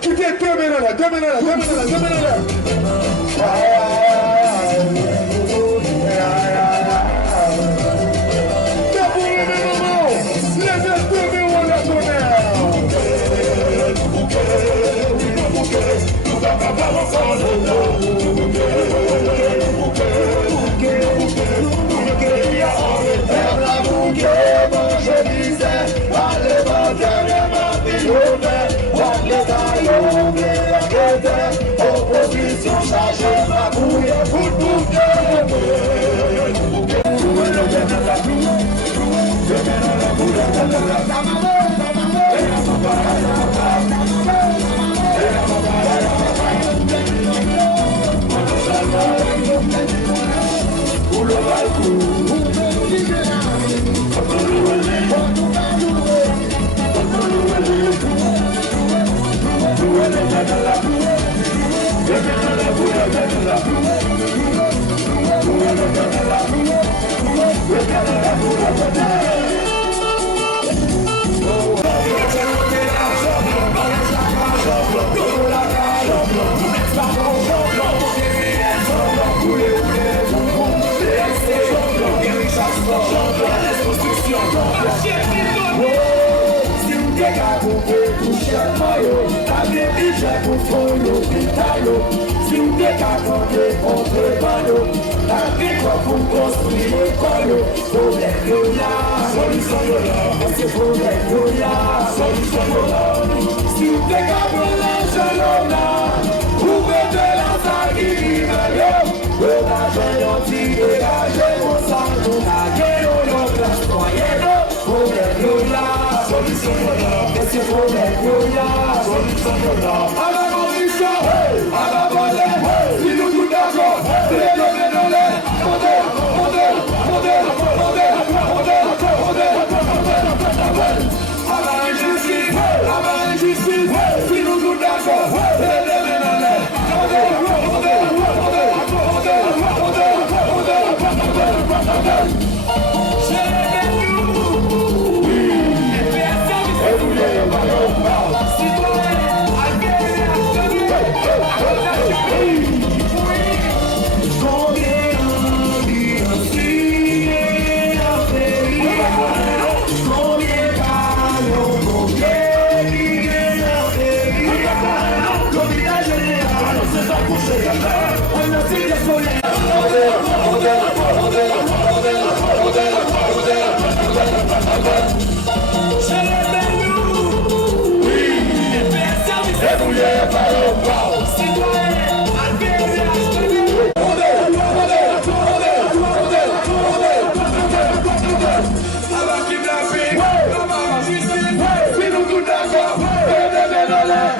Quittez 2 minutes là, 2 minutes là, 2 minutes là, 2 minutes là. Opposition chargée, ma bouille, pour Si vous décapotez, on prépare la vie pour construire l'école. Problème de là, solution de là. C'est problème de là, solution de là. Si vous décapotez l'argent là, vous mettez la salle qui vive là. Le l'argent anti-dégagé, mon sang, on a gagné nos classes moyennes. Problème de là, solution de là. C'est problème de là, solution de là. Si nous tout d'accord, c'est le domaine dans l'air. À la injustice, si nous tout d'accord, c'est le domaine dans l'air.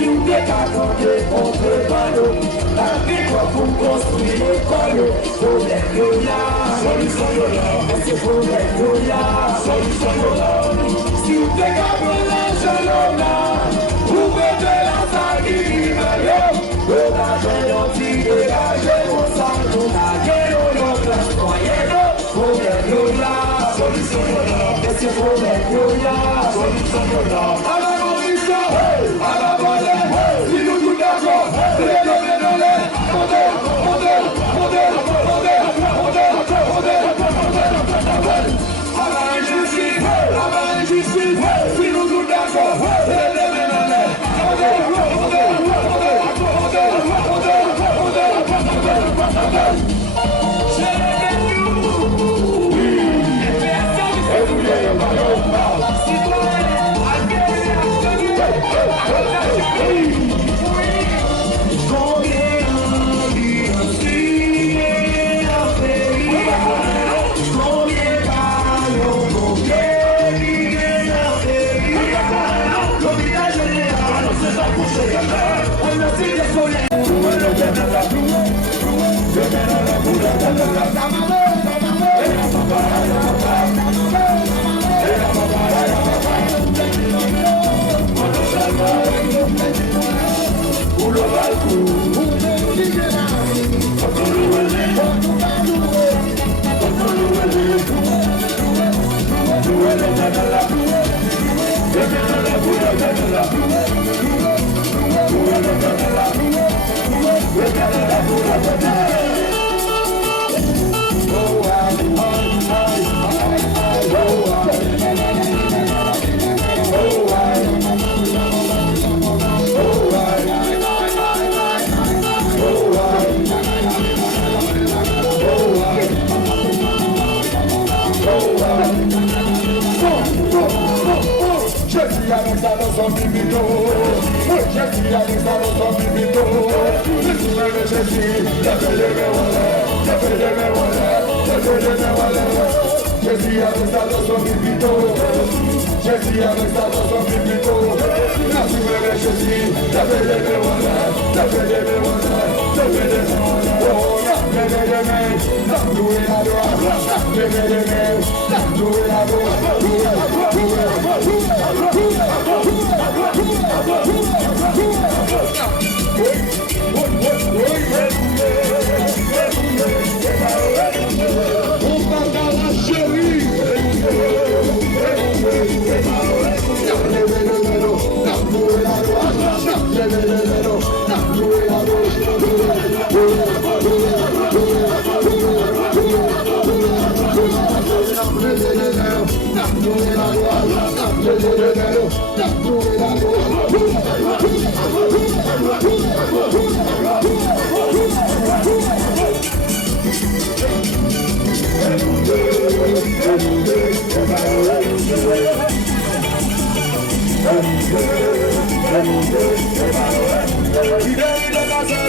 Si vous décatez, on prépare la vie pour construire l'école. Problème de là, solution de là. C'est problème de là, solution de là. Si vous décatez l'argent là, vous mettez la salle qui vive là. Le danger anti-dégagé, on s'en donne à gueule, on place moyenne. Problème de là, solution de là. C'est problème de là, solution de là.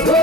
Go!